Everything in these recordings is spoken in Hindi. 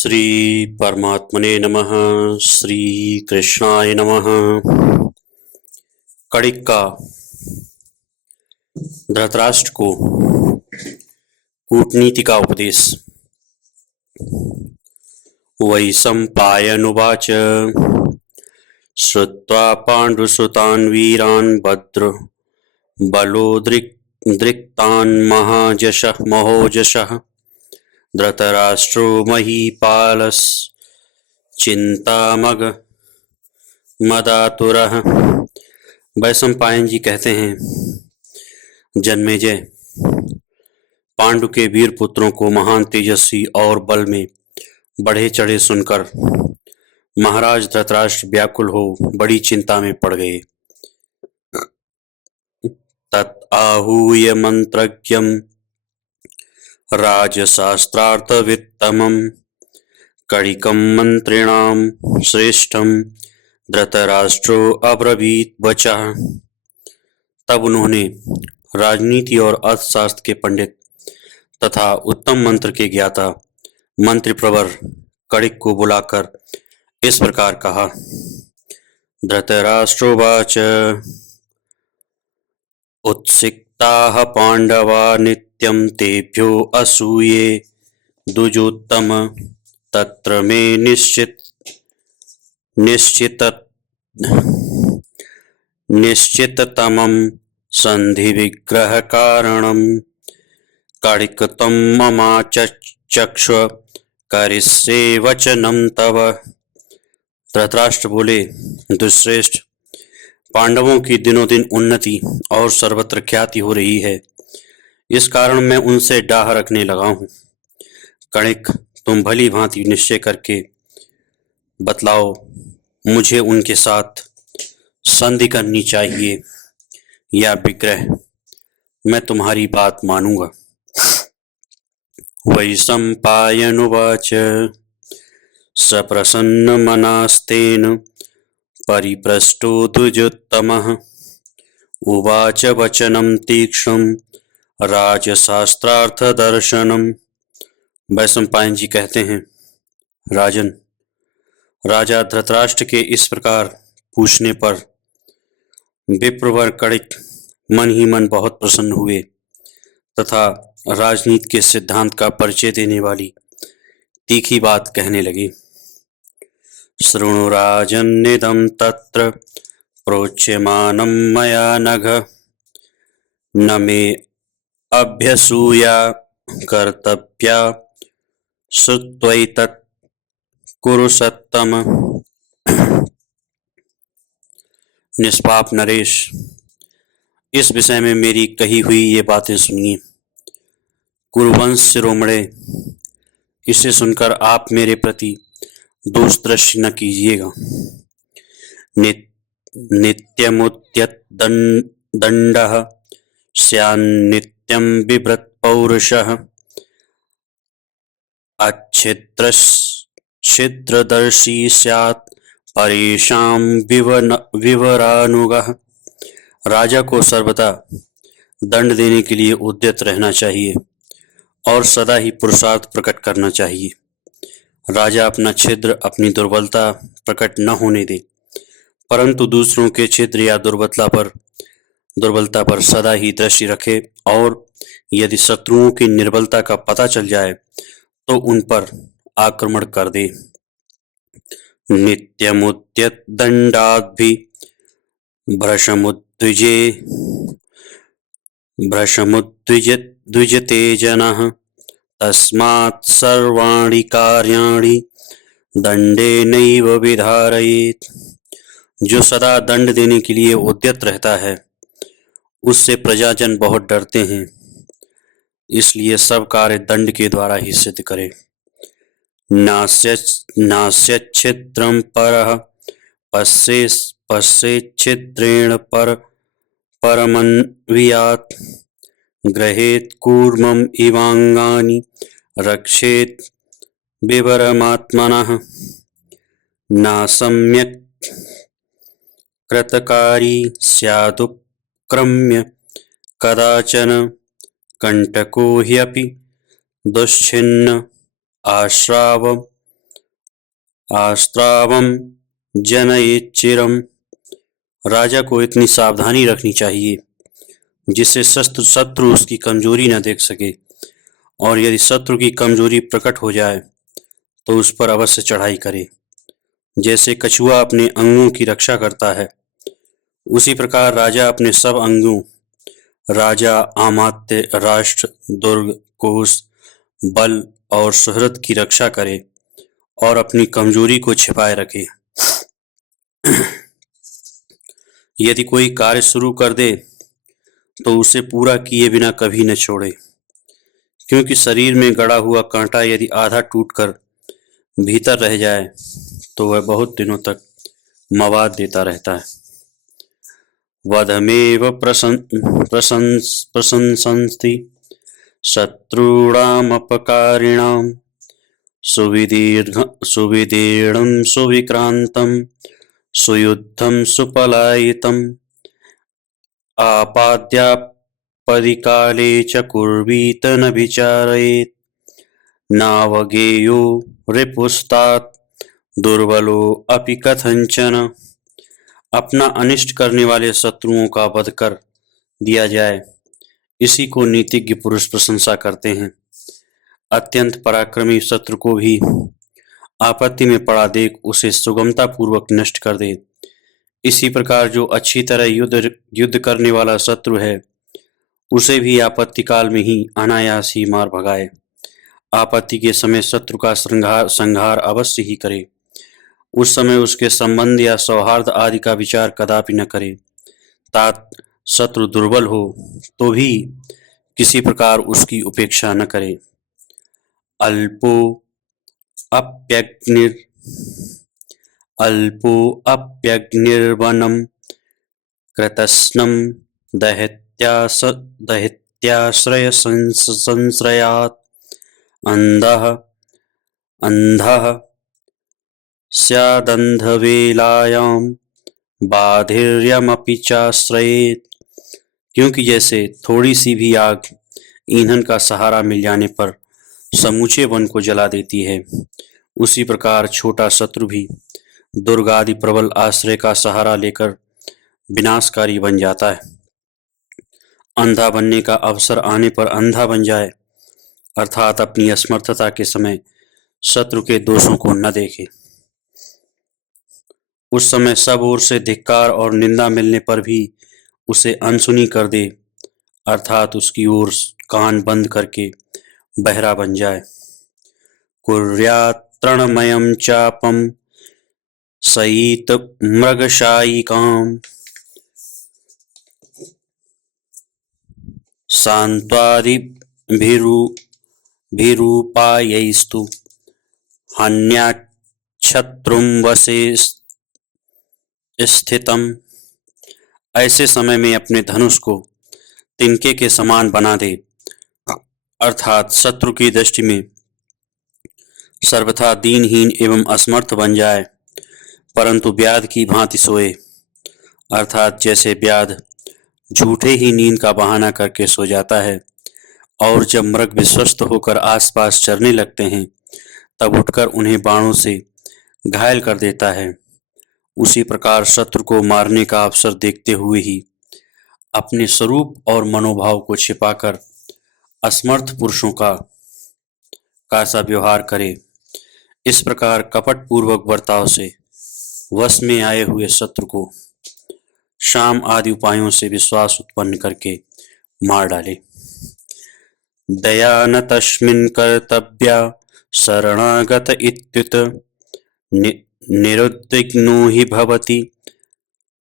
श्री परमात्मने नमः। श्री कृष्णाय नमः। कड़िक का धृतराष्ट्र को कूटनीति का उपदेश। वैशंपायनुवाच श्रुत्वा पाण्डुसुतान् वीरान् भद्र बलोद्रिक्तान् महोजशः धृतराष्ट्रो महीपालश्चिन्तामग मदातुरः। वैशंपायन जी कहते हैं, जन्मेजय, पांडु के वीर पुत्रों को महान तेजस्वी और बल में बढ़े चढ़े सुनकर महाराज धृतराष्ट्र व्याकुल हो बड़ी चिंता में पड़ गए। तत् आहूय मंत्रज्ञं राजशास्त्रार्थवित्तमं कड़िकं मंत्रिणां श्रेष्ठं धृतराष्ट्रो अब्रवीत वचः। तब उन्होंने राजनीति और अर्थशास्त्र के पंडित तथा उत्तम मंत्र के ज्ञाता मंत्री प्रवर कड़िक को बुलाकर इस प्रकार कहा। धृतराष्ट्रोवाच उत्सिक्ताः पांडवा नित्यं तेभ्यो असूये दुजोत्तम तत्र मे निश्चिततमं संधि विग्रह कारणं कड़िकतं ममाचक्ष करिष्ये वचनं तव। धृतराष्ट्र बोले, दुश्रेष्ठ, पांडवों की दिनों दिन उन्नति और सर्वत्र ख्याति हो रही है, इस कारण मैं उनसे डाह रखने लगा हूँ। कड़िक, तुम भली भांति निश्चय करके बतलाओ, मुझे उनके साथ संधि करनी चाहिए या विग्रह? मैं तुम्हारी बात मानूंगा। वैशंपायनुवाच सप्रसन्नमनास्तेन परिपृष्टो द्विजोत्तमः उवाच वचनं तीक्ष्णं राजशास्त्रार्थदर्शनम्। वैशंपायन जी कहते हैं, राजन, राजा धृतराष्ट्र के इस प्रकार पूछने पर विप्रवर कड़िक मन ही मन बहुत प्रसन्न हुए तथा राजनीति के सिद्धांत का परिचय देने वाली तीखी बात कहने लगे। शृणु राजन्निदं तत्र प्रोच्यमानं मया नघ न मे अभ्यसूया कर्तव्या श्रुत्वैतत् कुरु सत्तम। निष्पाप नरेश, इस विषय में मेरी कही हुई ये बातें सुनिए। कुरुवंश शिरोमणे, इसे सुनकर आप मेरे प्रति दोष दृष्टि न कीजिएगा। नित्यमुद्यत दंडः स्यान्नित्यं बिभ्रत् पौरुषः अच्छिद्रदर्शी स्यात् परेषां विवरानुगः। राजा को सर्वदा दंड देने के लिए उद्यत रहना चाहिए और सदा ही पुरुषार्थ प्रकट करना चाहिए। राजा अपना छिद्र, अपनी दुर्बलता प्रकट न होने दे, परंतु दूसरों के छिद्र या दुर्बलता पर सदा ही दृष्टि रखे और यदि शत्रुओं की निर्बलता का पता चल जाए तो उन पर आक्रमण कर दे। नित्यमुद्यत दंडाद्भि भ्रशमुद्विजते जनः तस्मात् सर्वाणि कार्याणि दंडेनैव विधारयेत्। जो सदा दंड देने के लिए उद्यत रहता है उससे प्रजाजन बहुत डरते हैं, इसलिए सब कार्य दंड के द्वारा ही सिद्ध करे। नास्यच्छिद्रं परः पश्येच्छिद्रेण परमन्वियात् गृहेत् कूर्मम् इवांगानि रक्षेत् विवरमात्मनः नासम्यक् कृतकारी स्यादुपक्रम्य कदाचन कंटको ह्यपि दुश्छिन्न आश्राव आस्त्रावम जनयेत् चिरम। राजा को इतनी सावधानी रखनी चाहिए जिससे शत्रु उसकी कमजोरी न देख सके, और यदि शत्रु की कमजोरी प्रकट हो जाए तो उस पर अवश्य चढ़ाई करे। जैसे कछुआ अपने अंगों की रक्षा करता है, उसी प्रकार राजा अपने सब अंगों, राजा, अमात्य, राष्ट्र, दुर्ग, कोष, बल और सुहृद की रक्षा करे और अपनी कमजोरी को छिपाए रखे। यदि कोई कार्य शुरू कर दे तो उसे पूरा किए बिना कभी न छोड़े, क्योंकि शरीर में गड़ा हुआ कांटा यदि आधा टूटकर भीतर रह जाए तो वह बहुत दिनों तक मवाद देता रहता है। वधमेव प्रशंसन्ति शत्रूणामपकारिणां सुविदीर्णं सुविक्रान्तं सुयुद्धं सुपलायितम् आपाद्यापदिकाले च कुर्वीत न विचारयेत् नावगेयो रिपुस्तात् दुर्बलो अपि कथंचन। अपना अनिष्ट करने वाले शत्रुओं का वध कर दिया जाए, इसी को नीतिज्ञ पुरुष प्रशंसा करते हैं। अत्यंत पराक्रमी शत्रु को भी आपत्ति में पड़ा देख उसे सुगमता पूर्वक नष्ट कर दे। इसी प्रकार जो अच्छी तरह युद्ध करने वाला शत्रु है, उसे भी आपत्ति काल में ही अनायास ही मार भगाए। आपत्ति के समय शत्रु का संहार अवश्य ही करे। उस समय उसके संबंध या सौहार्द आदि का विचार कदापि न करे। तात शत्रु दुर्बल हो तो भी किसी प्रकार उसकी उपेक्षा न करे। अल्पो अप्यग्निर्वनं कृतस्नं दहत्याश्रयसंश्रयात् अन्धः स्यादंधवेलायां बाधिर्यमपि चाश्रयेत्। क्योंकि जैसे थोड़ी सी भी आग ईंधन का सहारा मिल जाने पर समूचे वन को जला देती है, उसी प्रकार छोटा शत्रु भी दुर्ग आदि प्रबल आश्रय का सहारा लेकर विनाशकारी बन जाता है। अंधा बनने का अवसर आने पर अंधा बन जाए, अर्थात अपनी असमर्थता के समय शत्रु के दोषों को न देखे। उस समय सब ओर से धिक्कार और निंदा मिलने पर भी उसे अनसुनी कर दे, अर्थात उसकी ओर कान बंद करके बहरा बन जाए। कुर्यात् तृणमयं चापं सयित मृगशायिकां सान्त्वादिभिरूपायैस्तु हन्यात् शत्रुं वशे स्थितम्। ऐसे समय में अपने धनुष को तिनके के समान बना दे, अर्थात शत्रु की दृष्टि में सर्वथा दीनहीन एवं असमर्थ बन जाए, परंतु व्याध की भांति सोए, अर्थात जैसे व्याध झूठे ही नींद का बहाना करके सो जाता है और जब मृग विश्वस्त होकर आसपास चरने लगते हैं तब उठकर उन्हें बाणों से घायल कर देता है, उसी प्रकार शत्रु को मारने का अवसर देखते हुए ही अपने स्वरूप और मनोभाव को छिपाकर असमर्थ पुरुषों का सा व्यवहार करे। इस प्रकार कपट पूर्वक बर्ताव से वश में आए हुए शत्रु को शाम आदि उपायों से विश्वास उत्पन्न करके मार डाले। दया न तस्मिन् कर्तव्या शरणागत इत्युत निरुद्विग्नो हि भवति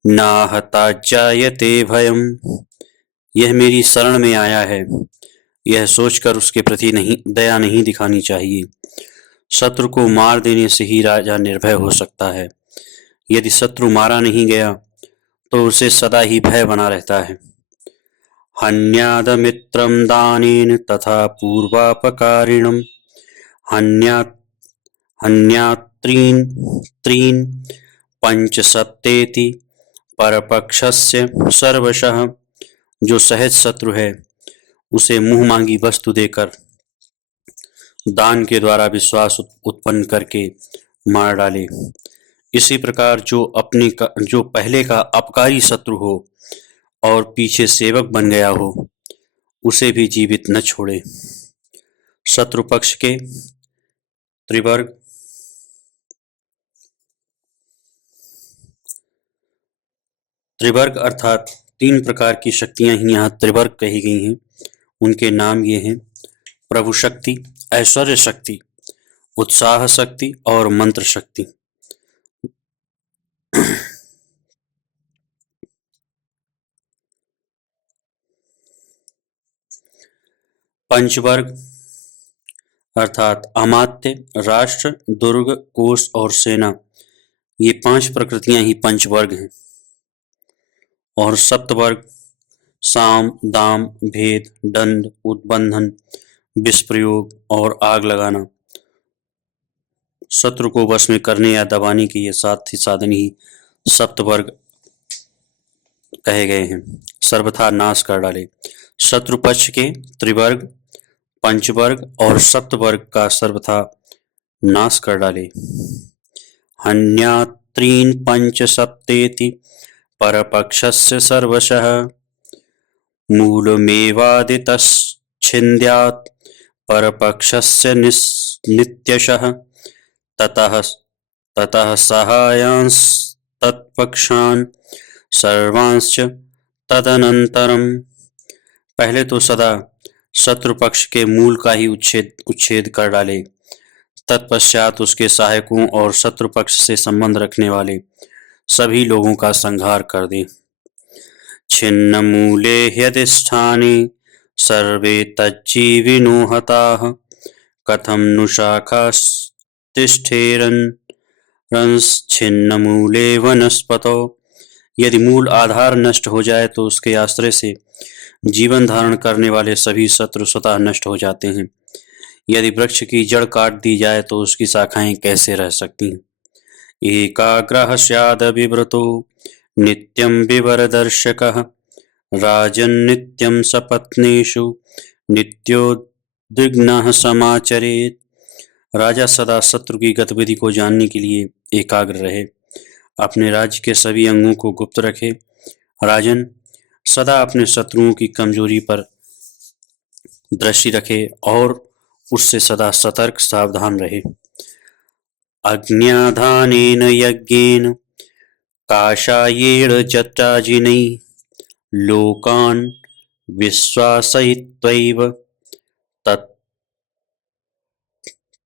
नाहता जायते भयम्। यह मेरी शरण में आया है, यह सोचकर उसके प्रति दया नहीं दिखानी चाहिए। शत्रु को मार देने से ही राजा निर्भय हो सकता है। यदि शत्रु मारा नहीं गया तो उसे सदा ही भय बना रहता है। हन्याद मित्रं दानेन तथा पूर्वापकारिणं हन्यात्रीन् पंचसप्तेति परपक्षस्य सर्वशः। जो सहज शत्रु है उसे मुंह मांगी वस्तु देकर दान के द्वारा विश्वास उत्पन्न करके मार डाले। इसी प्रकार जो पहले का अपकारी शत्रु हो और पीछे सेवक बन गया हो, उसे भी जीवित न छोड़े। शत्रु पक्ष के त्रिवर्ग अर्थात 3 प्रकार की शक्तियां ही यहाँ त्रिवर्ग कही गई हैं। उनके नाम ये हैं: प्रभु शक्ति, ऐश्वर्य शक्ति, उत्साह शक्ति और मंत्र शक्ति। पंचवर्ग अर्थात अमात्य, राष्ट्र, दुर्ग, कोष और सेना, ये 5 प्रकृतियां ही पंचवर्ग हैं। और सप्तवर्ग साम, दाम, भेद, दंड, उद्बंधन, विष प्रयोग और आग लगाना, शत्रु को वश में करने या दबाने के ये 7 साधन ही सप्तवर्ग कहे गए हैं। सर्वथा नाश कर डाले। शत्रु पक्ष के त्रिवर्ग, पंचवर्ग और सप्तवर्ग का सर्वथा नाश कर डाले। हन्यात्रीन् पंच सप्तेति परपक्षस्य सर्वशः मूलमेवादितश्छिन्द्यात् परपक्षस्य नित्यशः ततः सहायांस्तत्पक्षान् सर्वांश्च तदनंतरम। पहले तो सदा शत्रु पक्ष के मूल का ही उच्छेद कर डाले, तत्पश्चात उसके सहायकों और शत्रु पक्ष से संबंध रखने वाले सभी लोगों का संहार कर दे। छिन्न मूले ह्यधिष्ठाने सर्वे तज्जीविनो हताः कथं नु शाखास्तिष्ठेरंश्छिन्न मूले वनस्पतो। यदि मूल आधार नष्ट हो जाए तो उसके आश्रय से जीवन धारण करने वाले सभी शत्रु स्वतः नष्ट हो जाते हैं। यदि वृक्ष की जड़ काट दी जाए तो उसकी शाखाएं कैसे रह सकती हैं। एकाग्रः स्याद विव्रतो नित्यं विवरदर्शकः राजन्नित्यं सपत्नीषु नित्योद्विग्नः समाचरेत्। राजा सदा शत्रु की गतिविधि को जानने के लिए एकाग्र रहे, अपने राज्य के सभी अंगों को गुप्त रखे। राजन सदा अपने शत्रुओं की कमजोरी पर दृष्टि रखे और उससे सदा सतर्क सावधान रहे। अज्ञाधानेन यज्ञेन काषायेण जटाजिनैः लोकान् विश्वासयित्वैव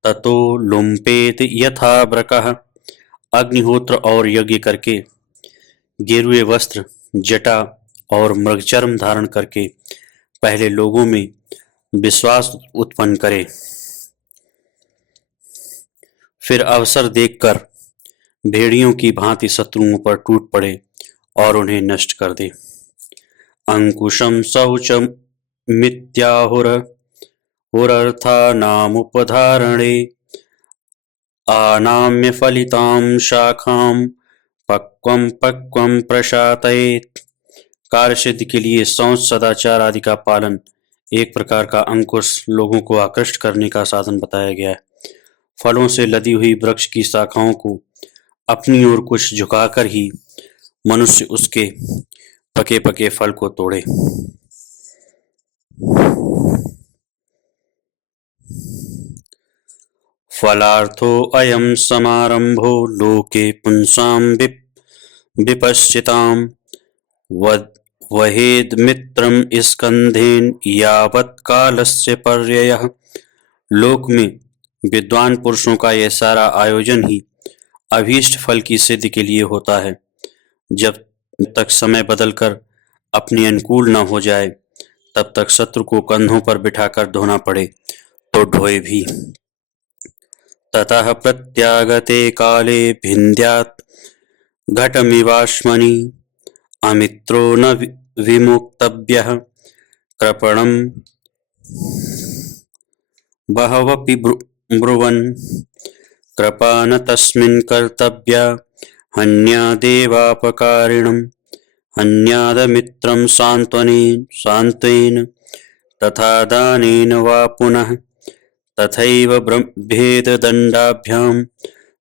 ततो लुम्पेत यथा व्रकः। अग्निहोत्र और यज्ञ करके, गेरुए वस्त्र, जटा और मृगचर्म धारण करके पहले लोगों में विश्वास उत्पन्न करे, फिर अवसर देखकर भेड़ियों की भांति शत्रुओं पर टूट पड़े और उन्हें नष्ट कर दे। अंकुशं शौचं मिथ्याहुरर्थानामुपधारणे आनाम्य फलितां शाखां पक्वं प्रशातयेत्। कार्य सिद्धि के लिए शौच, सदाचार आदि का पालन एक प्रकार का अंकुश लोगों को आकृष्ट करने का साधन बताया गया है। फलों से लदी हुई वृक्ष की शाखाओं को अपनी ओर कुछ झुकाकर ही मनुष्य उसके पके पके फल को तोड़े। फलार्थो अयं समारंभो लोके पुंसां विपश्चितां वहेद मित्रम स्कंधेन यावत् कालस्य पर्ययः। लोक में विद्वान पुरुषों का यह सारा आयोजन ही अभीष्ट फल की सिद्धि के लिए होता है। जब तक समय बदलकर अपने अनुकूल न हो जाए तब तक शत्रु को कंधों पर बिठाकर ढोना पड़े तो ढोए भी। ततः प्रत्यागते काले भिन्द्यात् घटमिवाश्मनि अमित्रो न विमुक्तव्यः कृपणं बहवपि ब्रुवन् कृपा न तस्मिन् कर्तव्या हन्यादेवापकारिणं हन्यादमित्रं सान्त्वनेन तथा दानेन वा पुनः तथैव भेददण्डाभ्यां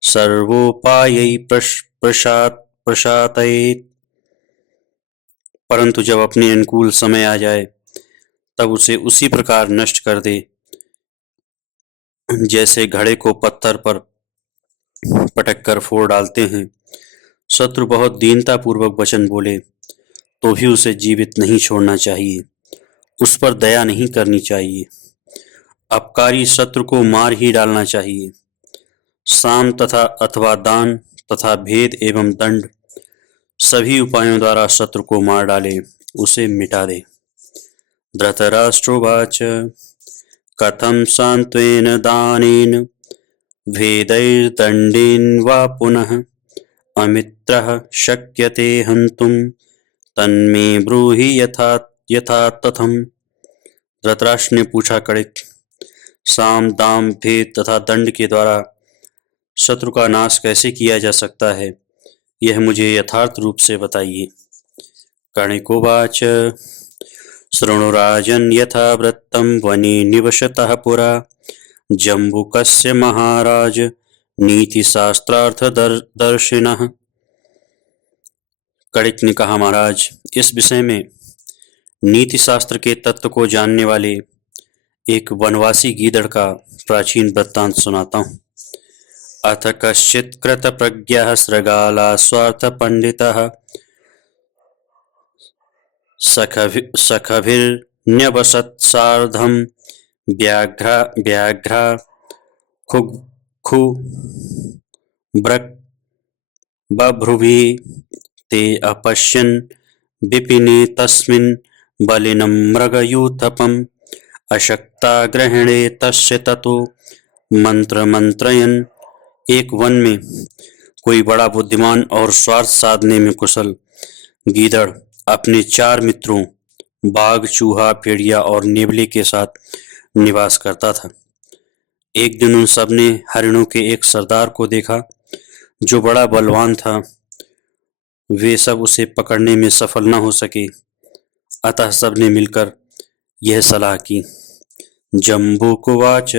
सर्वोपायै प्रशातयेत्। परंतु जब अपने अनुकूल समय आ जाए तब उसे उसी प्रकार नष्ट कर दे जैसे घड़े को पत्थर पर पटक कर फोड़ डालते हैं। शत्रु बहुत दीनता पूर्वक वचन बोले तो भी उसे जीवित नहीं छोड़ना चाहिए, उस पर दया नहीं करनी चाहिए। अपकारी शत्रु को मार ही डालना चाहिए। साम तथा अथवा दान तथा भेद एवं दंड सभी उपायों द्वारा शत्रु को मार डाले, उसे मिटा दे। धृतराष्ट्रोवाच कथं सान्त्वेन दानेन भेदैर्दण्डेन वा पुनः अमित्रः शक्यते हन्तुं तन्मे ब्रूहि यथा तथम। धृतराष्ट्र ने पूछा, कड़िक, साम दाम भेद तथा दंड के द्वारा शत्रु का नाश कैसे किया जा सकता है, यह मुझे यथार्थ रूप से बताइए। कणिकोवाच शृणु राजन् यथा वृत्तं वने निवसतः पुरा जम्बुकस्य महाराज नीतिशास्त्रार्थदर्शिनः। कणिक ने कहा, महाराज, इस विषय में नीति शास्त्र के तत्व को जानने वाले एक वनवासी गीदड़ का प्राचीन वृत्तांत सुनाता हूँ। अथ कश्चित् कृतप्रज्ञः सृगाला स्वार्थ पंडितः सखभिर्न्यवसत्सार्धं व्याघ्रा खुभ्रक् बभ्रुभिः ते अपश्यन् विपिने तस्मिन् बलिनं मृगयूथपम् अशक्ता ग्रहणे तस्य ततो मंत्रयन्। एक वन में कोई बड़ा बुद्धिमान और स्वार्थ साधने में कुशल गीदड़ अपने 4 मित्रों बाघ, चूहा, भेड़िया और नेवले के साथ निवास करता था। एक दिन उन सब ने हरिणों के एक सरदार को देखा जो बड़ा बलवान था। वे सब उसे पकड़ने में सफल न हो सके, अतः सब ने मिलकर यह सलाह की। जम्बूकुवाच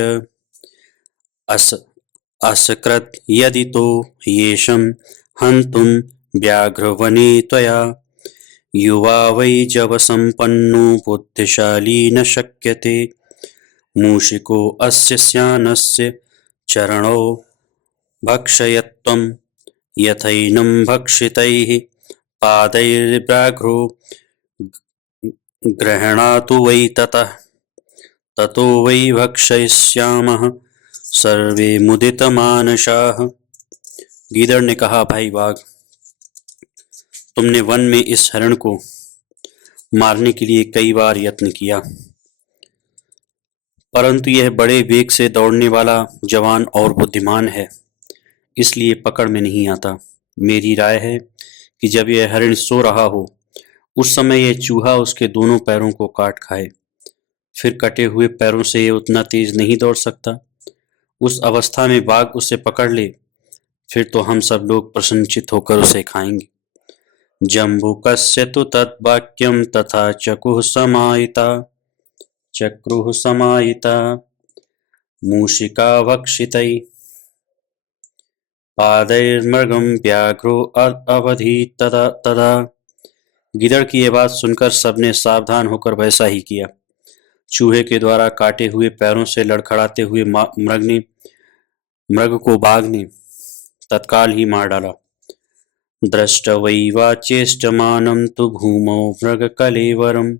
असकृत यदि तो येषं हन्तुं व्याघ्रवने त्वया युवा वै जवसम्पन्नो बुद्धिशाली न शक्यते मूषिको अस्य स्यानस्य चरणौ भक्षयत्वं यथैनं भक्षितैः पादैर्व्याघ्रो गृह्णातु वै ततो वै भक्षयिष्यामः सर्वे मुदितमानसाः। गीदड़ ने कहा, भाई बाघ, तुमने वन में इस हरण को मारने के लिए कई बार यत्न किया, परंतु यह बड़े वेग से दौड़ने वाला जवान और बुद्धिमान है, इसलिए पकड़ में नहीं आता। मेरी राय है कि जब यह हरिण सो रहा हो उस समय यह चूहा उसके दोनों पैरों को काट खाए, फिर कटे हुए पैरों से यह उतना तेज नहीं दौड़ सकता। उस अवस्था में बाघ उसे पकड़ ले, फिर तो हम सब लोग प्रसन्नचित होकर उसे खाएंगे। जम्बुकस्य तु तद्वाक्यं तथा चक्रुः समायिता मूषिका भक्षितैः पादैर्मृगं व्याघ्रो अवधीत् तदा। गिदड़ की यह बात सुनकर सबने सावधान होकर वैसा ही किया। चूहे के द्वारा काटे हुए पैरों से लड़खड़ाते हुए मृग को बाघ ने तत्काल ही मार डाला। दृष्टवैवा चेष्टमानं तु भूमौ मृगकलेवरं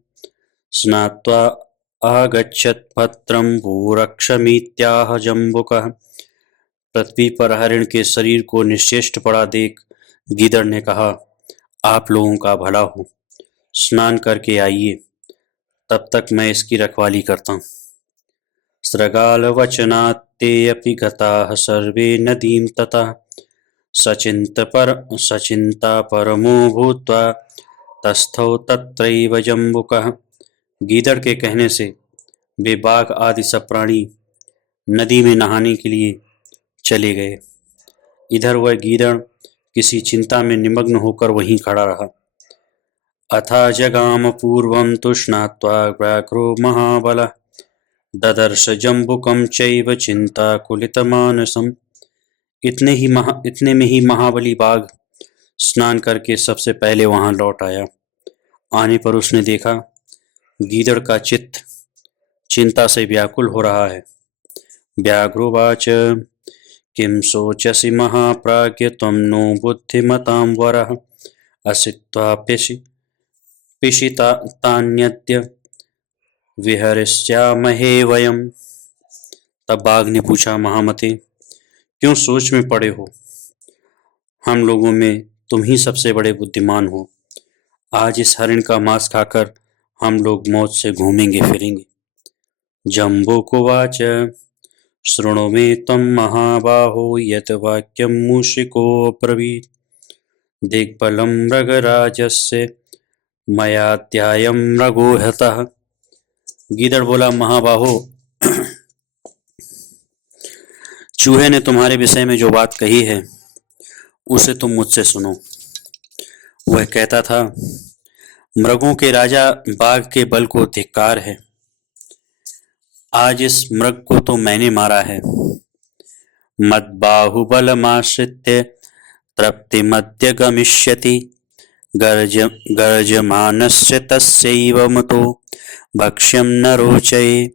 स्नात्वा आगच्छत् भद्रं भूरक्षमित्याह जम्बुकः। पृथ्वी पर हरिण के शरीर को निश्चेष्ट पड़ा देख गीदड़ ने कहा, आप लोगों का भला हो, स्नान करके आइए, तब तक मैं इसकी रखवाली करता हूँ। सृगालवचनात् ते अपि गताः सर्वे नदीं ततः सचिन्ता परमो भूत्वा तस्थौ तत्रैव जम्बुकः। गीदड़ के कहने से वे बाघ आदि सब प्राणी नदी में नहाने के लिए चले गए। इधर वह गीदड़ किसी चिंता में निमग्न होकर वहीं खड़ा रहा। अथा जगाम पूर्वं तु स्नात्वा व्याघ्रो महाबलः ददर्श जम्बुकं चैव चिन्ताकुलितमानसम्। इतने में ही महाबली बाघ स्नान करके सबसे पहले वहां लौट आया। आने पर उसने देखा गीदड़ का चित्त चिंता से व्याकुल हो रहा है। व्याघ्रोवाच किं शोचसि महाप्राज्ञ त्वं नो बुद्धिमतां वरः असित्वा पिशितान्यद्य विहरिष्यामहे वयम्। तब बाघ ने पूछा, महामते, क्यों सोच में पड़े हो? हम लोगों में तुम ही सबसे बड़े बुद्धिमान हो। आज इस हरिण का मांस खाकर हम लोग मौज से घूमेंगे फिरेंगे। जम्बूकुवाच शृणु मे त्वं महाबाहो यत् वाक्यं मूषिकोऽब्रवीत् दिग्बलं मृगराजस्य मयाद्यायं मृगोऽहतः। गीदड़ बोला, महाबाहो, चूहे ने तुम्हारे विषय में जो बात कही है उसे तुम मुझसे सुनो। वह कहता था, मृगों के राजा बाघ के बल को धिक्कार है। आज इस मृग को तो मैंने मारा है। मद्बाहुबलमाश्रित्य तृप्तिमद्य गमिष्यति गर्जमानस्य तस्यैव मतो भक्ष्यं न रोचये।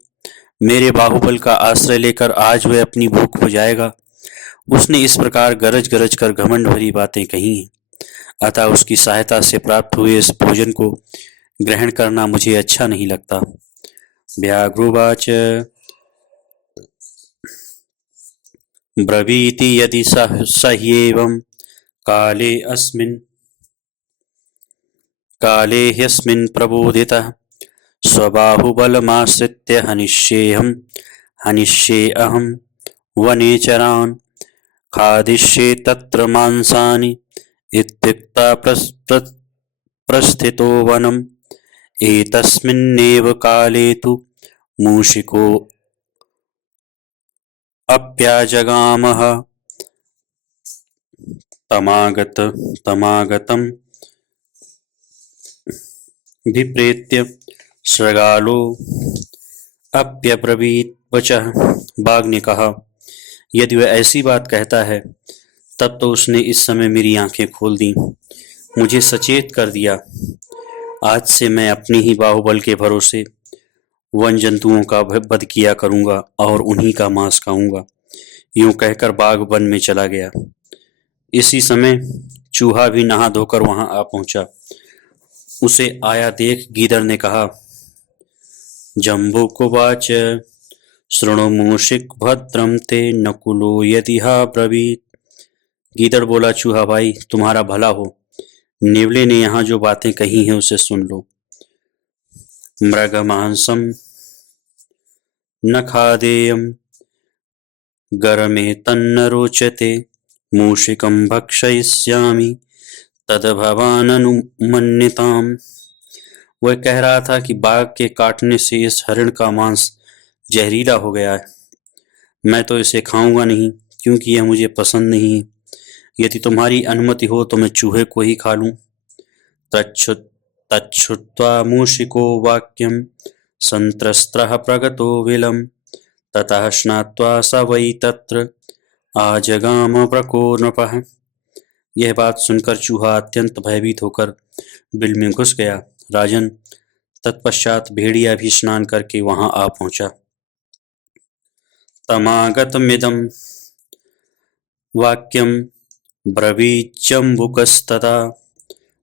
मेरे बाहुबल का आश्रय लेकर आज वह अपनी भूख बुझाएगा। उसने इस प्रकार गरज गरज कर घमंड भरी बातें कही हैं, अतः उसकी सहायता से प्राप्त हुए इस भोजन को ग्रहण करना मुझे अच्छा नहीं लगता। व्याघ्रोवाच ब्रवीति यदि सह्येवं काले ह्यस्मिन् प्रबोधितः स्वबाहुबलमाश्रित्य हनिष्येऽहं वनेचरान् खादिष्ये तत्र मांसानि इत्युक्त्वा प्रस्थितो वनम्। एतस्मिन्नेव काले तु मूषिको अप्याजगामः। तमागतं विप्रेत्य शृगालो अप्यब्रवीत् वचः। बाघ ने कहा, यदि वह ऐसी बात कहता है तब तो उसने इस समय मेरी आंखें खोल दी, मुझे सचेत कर दिया। आज से मैं अपने ही बाहुबल के भरोसे वन जंतुओं का वध किया करूंगा और उन्हीं का मांस खाऊंगा। यूं कहकर बाघ वन में चला गया। इसी समय चूहा भी नहा धोकर वहां आ पहुंचा। उसे आया देख गीदड़ ने कहा, जम्बूकुवाच शृणु मूषिक भद्रम ते नकुलो यदिहा ब्रवीत्। गीदड़ बोला, चूहा भाई, तुम्हारा भला हो। नेवले ने यहाँ जो बातें कही हैं उसे सुन लो। मृगमांसम न खादेयम गरमे तन्न रोचते मूषिकं भक्षयिष्यामि तद्भवाननुमन्यताम्। वह कह रहा था कि बाघ के काटने से इस हरिण का मांस जहरीला हो गया है। मैं तो इसे खाऊंगा नहीं, क्योंकि यह मुझे पसंद नहीं है। यदि तुम्हारी अनुमति हो तो मैं चूहे को ही खा लूं। तच्छ्रुत्वा मूषिको वाक्यं संत्रस्तः प्रगतो विलं ततः स्नात्वा स वै तत्र आजगाम प्रको नृपः। यह बात सुनकर चूहा अत्यंत भयभीत होकर बिल में घुस गया। राजन, तत्पश्चात भेड़िया भी स्नान करके वहां आ पहुंचा। तमागतमिदं वाक्यं ब्रवीज्जम्बुकस्तदा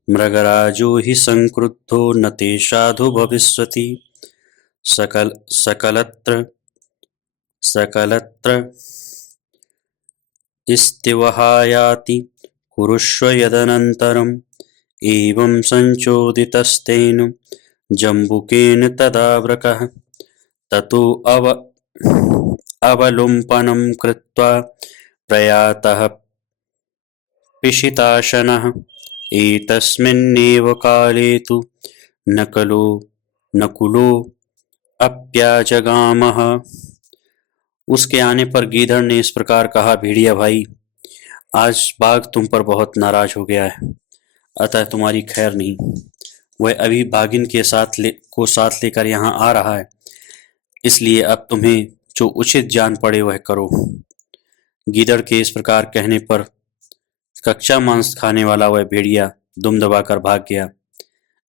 मृगराजो हि संक्रुद्धो न ते साधु भविष्यति सकलत्र स्तिवहायाति कुरुष्व यदनन्तरम्। एवं संचोदितस्तेन जम्बुकेन तदा वृकः ततो अवलुम्पनं कृत्वा प्रयातः पिशिताशनः। एतस्मिन्नेव काले तु नकुलो अप्याजगामः। उसके आने पर गीदड़ ने इस प्रकार कहा, भेड़िया भाई, आज बाघ तुम पर बहुत नाराज हो गया है, अतः तुम्हारी खैर नहीं। वह अभी बाघिन के साथ लेकर यहाँ आ रहा है, इसलिए अब तुम्हें जो उचित जान पड़े वह करो। गीदड़ के इस प्रकार कहने पर कच्चा मांस खाने वाला वह भेड़िया दुम दबाकर भाग गया।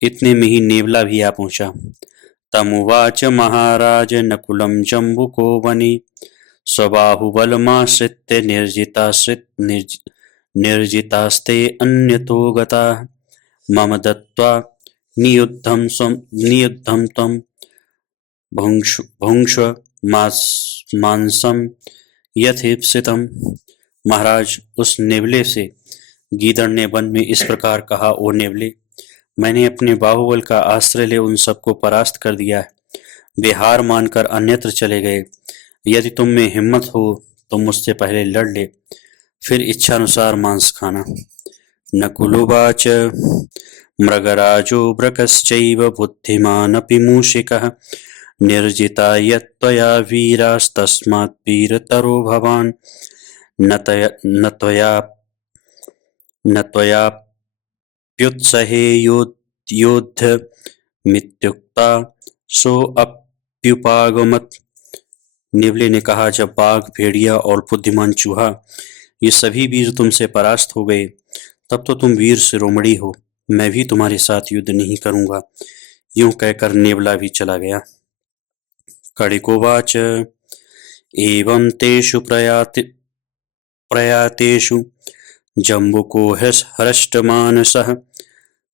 इतने में ही नेवला भी आ पहुंचा। तमुवाच महाराज नकुलं जम्बुको वने स्वबाहुबलमाश्रित्य निर्जितास्ते अन्यतो गताः मम दत्त्वा नियुद्धं त्वं भुङ्क्ष्व मांसं यथेप्सितम्। महाराज, उस नेवले से गीदड़ ने वन में इस प्रकार कहा, ओ नेवले, मैंने अपने बाहुबल का आश्रय ले उन सबको परास्त कर दिया है। वे हार मानकर अन्यत्र चले गए। यदि तुम में हिम्मत हो तो मुझसे पहले लड़ ले, फिर इच्छानुसार मांस खाना। नकुलुवाच मृगराजो ब्रकश्चैव बुद्धिमानपि मूषिकः निर्जिता यत्त्वया वीरास्तस्मात् वीरतरो भवान् न त्वयाप्युत्सहे योद्धमित्युक्ता सोऽप्युपागमत्। नेवले ने कहा, जब बाघ, भेड़िया और बुद्धिमान चूहा ये सभी वीर तुमसे परास्त हो गए, तब तो तुम वीर शिरोमणि हो। मैं भी तुम्हारे साथ युद्ध नहीं करूंगा। यूं कहकर नेवला भी चला गया। कणिकोवाच एवं तेषु प्रयातेषु जम्बुको हृष्टमानसः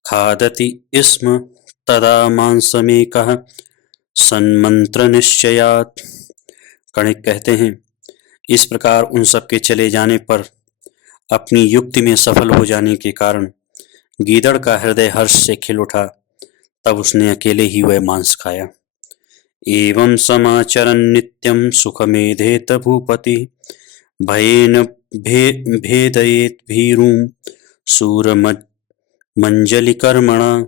खादति स्म तदा मांसमेकः सन्मन्त्रनिश्चयात्। कणिक कहते हैं, इस प्रकार उन सबके चले जाने पर अपनी युक्ति में सफल हो जाने के कारण गीदड़ का हृदय हर्ष से खिल उठा। तब उसने अकेले ही वह मांस खाया। एवं समाचरन् नित्यं सुखमेधेत भूपति भयेन भेदयेत भीरुं शूरमंजलिकर्मणा।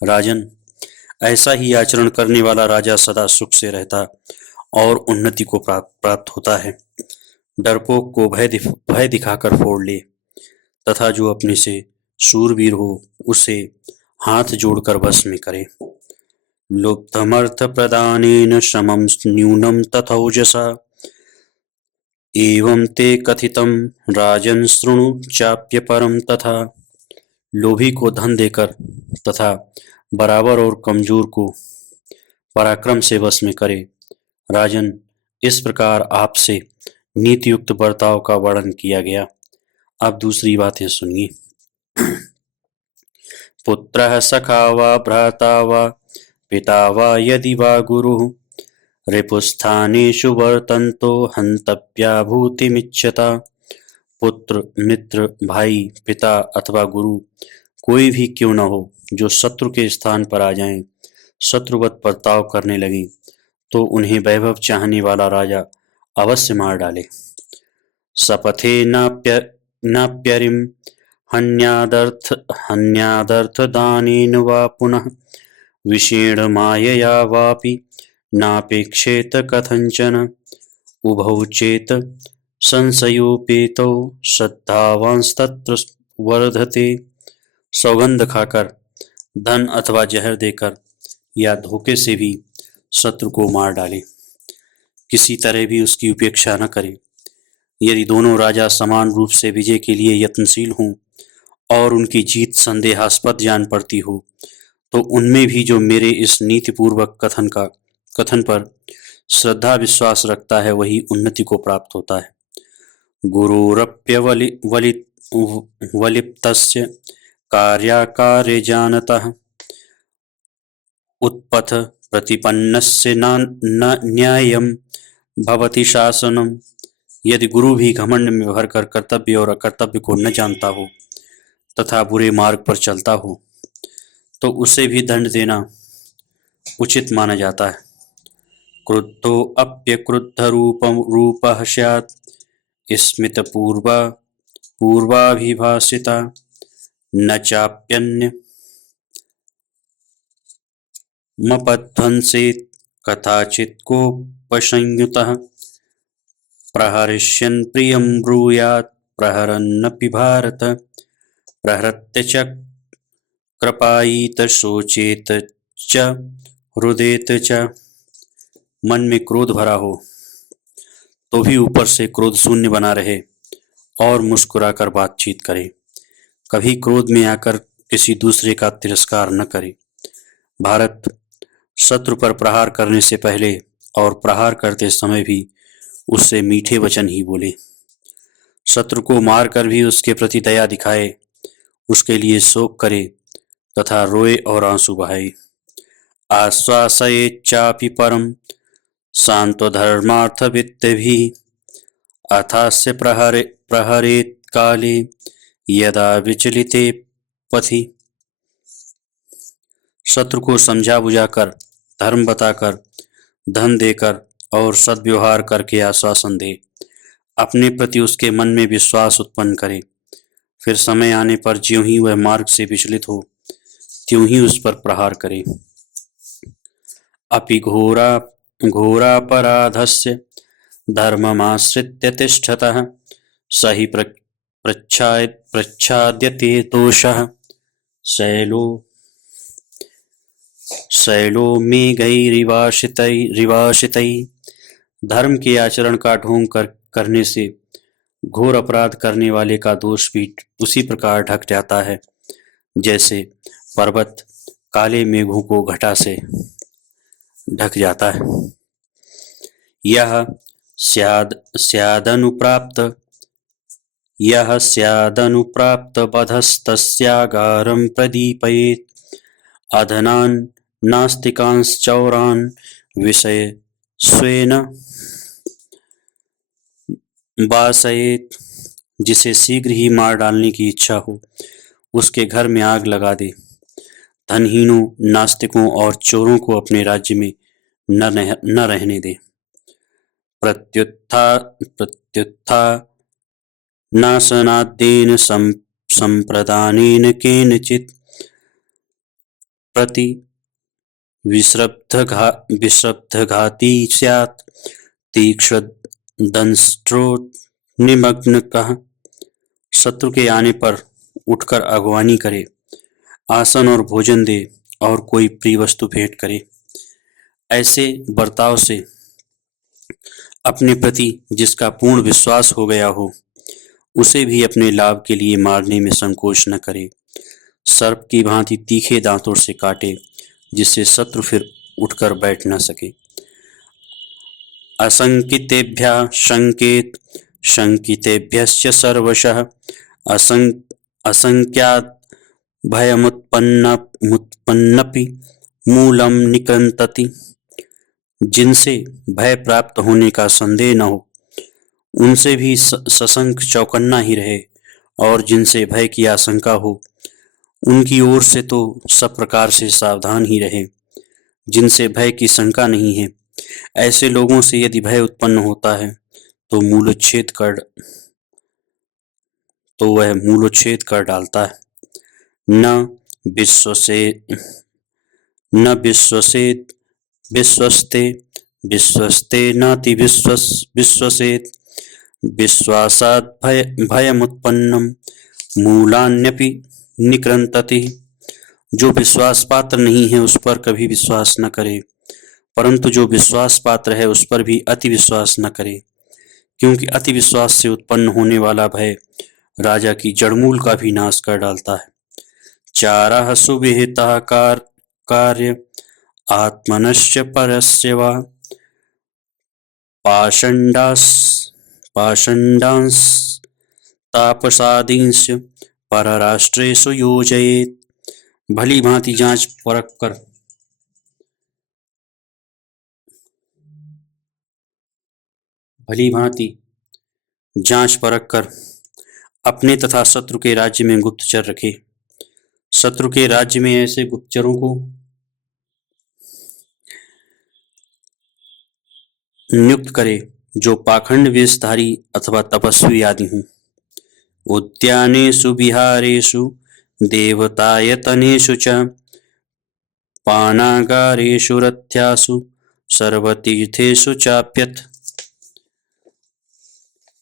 राजन, ऐसा ही आचरण करने वाला राजा सदा सुख से रहता और उन्नति को प्राप्त होता है। डरपोक को भय दिखाकर फोड़ ले तथा जो अपने से शूरवीर हो उसे हाथ जोड़कर वश में करे। लुब्धमर्थ प्रदानेन श्रमं न्यूनं तथौजसा एवं ते कथितं राजन् शृणु चाप्यपरं तथा। लोभी को धन देकर तथा बराबर और कमजोर को पराक्रम से वश में करे। राजन, इस प्रकार आपसे नीतियुक्त बर्ताव का वर्णन किया गया। अब दूसरी बातें सुनिए। पुत्रः सखा वा भ्राता वा पिता वा यदि वा गुरुः रिपुस्थानेषु वर्तन्तो हन्तव्या भूतिमिच्छता। पुत्र, मित्र, भाई, पिता अथवा गुरु कोई भी क्यों न हो, जो शत्रु के स्थान पर आ जाएं, शत्रुवत बर्ताव करने लगे, तो उन्हें वैभव चाहने वाला राजा अवश्य मार डाले। सपथे नाप्यरिं हन्यादर्थदानेन वा पुनः विषेण मायया वापि नापेक्षेत कथंचन। उभौ चेत संशयोपेतौ श्रद्धावांस्तत्र वर्धते। सौगंध खाकर, धन अथवा जहर देकर या धोखे से भी शत्रु को मार डाले, किसी तरह भी उसकी उपेक्षा न करे। यदि दोनों राजा समान रूप से विजय के लिए यत्नशील हों और उनकी जीत संदेहास्पद जान पड़ती हो, तो उनमें भी जो मेरे इस नीतिपूर्वक कथन पर श्रद्धा विश्वास रखता है, वही उन्नति को प्राप्त होता है। गुरुरप्यवलिप्तस्य कार्याकार्ये जानतः उत्पथ प्रतिपन्नस्य न न्याय्यं भवति शासनम्। यदि गुरु भी घमंड में भरकर कर्तव्य और अकर्तव्य को न जानता हो तथा बुरे मार्ग पर चलता हो, तो उसे भी दंड देना उचित माना जाता है। क्रुद्धो अप्यक्रुद्ध रूपः स्यात् स्मित पूर्वाभिभाषिता न चाप्यन्य मपध्वंसेत् कथाचित् कोपसंयुतः प्रहरिष्यन् प्रियं ब्रूयात् प्रहरन्नपि भारत प्रहृत्य च कृपायित शोचेत च रुदेत च। मन में क्रोध भरा हो तो भी ऊपर से क्रोध शून्य बना रहे और मुस्कुराकर बातचीत करे। कभी क्रोध में आकर किसी दूसरे का तिरस्कार न करे। भारत शत्रु पर प्रहार करने से पहले और प्रहार करते समय भी उससे मीठे वचन ही बोले। शत्रु को मारकर भी उसके प्रति दया दिखाए, उसके लिए शोक करे तथा रोए और आंसू बहाए। आश्वासयेच्चापि परम सान्त्वधर्मार्थवित्तभिः अथास्य प्रहरेत् काले यदा विचलिते पथि। शत्रु को समझा बुझाकर, धर्म बताकर, धन देकर और सद्व्यवहार करके आश्वासन दे। अपने प्रति उसके मन में विश्वास उत्पन्न करे। फिर समय आने पर ज्यों ही वह मार्ग से विचलित हो, त्यों ही उस पर प्रहार करे। अपि घोरापराधस्य धर्ममाश्रित्य तिष्ठतः स हि प्रच्छाद्यते दोषः शैलो मेघैरिवाशितैः। धर्म के आचरण का ढोंग करने से घोर अपराध करने वाले का दोष भी उसी प्रकार ढक जाता है जैसे पर्वत काले मेघों को घटा से ढक जाता है। यह स्यादनुप्राप्त बधस्तस्यागारं प्रदीपयेत् अधनान् नास्तिकांश्चौरान् विषय स्वेन वासयेत्। जिसे शीघ्र ही मार डालने की इच्छा हो, उसके घर में आग लगा दे। धनहीनों, नास्तिकों और चोरों को अपने राज्य में न रहने दे। प्रत्युत्था नाशनाद्येन संप्रदानेन केनचित् प्रति विश्रब्धघाती स्यात् तीक्ष्णदंष्ट्रो निमग्नकः। शत्रु के आने पर उठकर अगवानी करे, आसन और भोजन दे और कोई प्रिय वस्तु भेंट करे। ऐसे बर्ताव से अपने प्रति जिसका पूर्ण विश्वास हो गया हो, उसे भी अपने लाभ के लिए मारने में संकोच न करे। सर्प की भांति तीखे दांतों से काटे, जिससे शत्रु फिर उठकर बैठ न सके। असंकितेभ्यः शंकेत शंकितेभ्यश्च सर्वशः असंख्यात् भयमुत्पन्नपि मूलं निकृन्तति। जिनसे भय प्राप्त होने का संदेह न हो, उनसे भी सशंक चौकन्ना ही रहे, और जिनसे भय की आशंका हो, उनकी ओर से तो सब प्रकार से सावधान ही रहे। जिनसे भय की शंका नहीं है, ऐसे लोगों से यदि भय उत्पन्न होता है तो वह मूलोच्छेद कर डालता है। न विश्वस्ते नाति विश्वसेत् विश्वासात् भयमुत्पन्नं मूलान्यपि निकृन्तति। जो विश्वास पात्र नहीं है उस पर कभी विश्वास न करे, परंतु जो विश्वास पात्र है उस पर भी अति विश्वास न करे, क्योंकि अति विश्वास से उत्पन्न होने वाला भय राजा की जड़मूल का भी नाश कर डालता है। चारः सुविहितः कार्य आत्मनश्च परस्य वा पाषण्डांस्तापसादींश्च परराष्ट्रेषु योजयेत्। भली भांति जांच परख कर अपने तथा शत्रु के राज्य में गुप्तचर रखे। शत्रु के राज्य में ऐसे गुप्तचरों को नियुक्त करे जो पाखंड वेशधारी अथवा तपस्वी आदि हों। उद्यानेषु विहारेषु देवतायतनेषु च पानागारेषु रथ्यासु सर्वतीर्थेषु चाप्यथ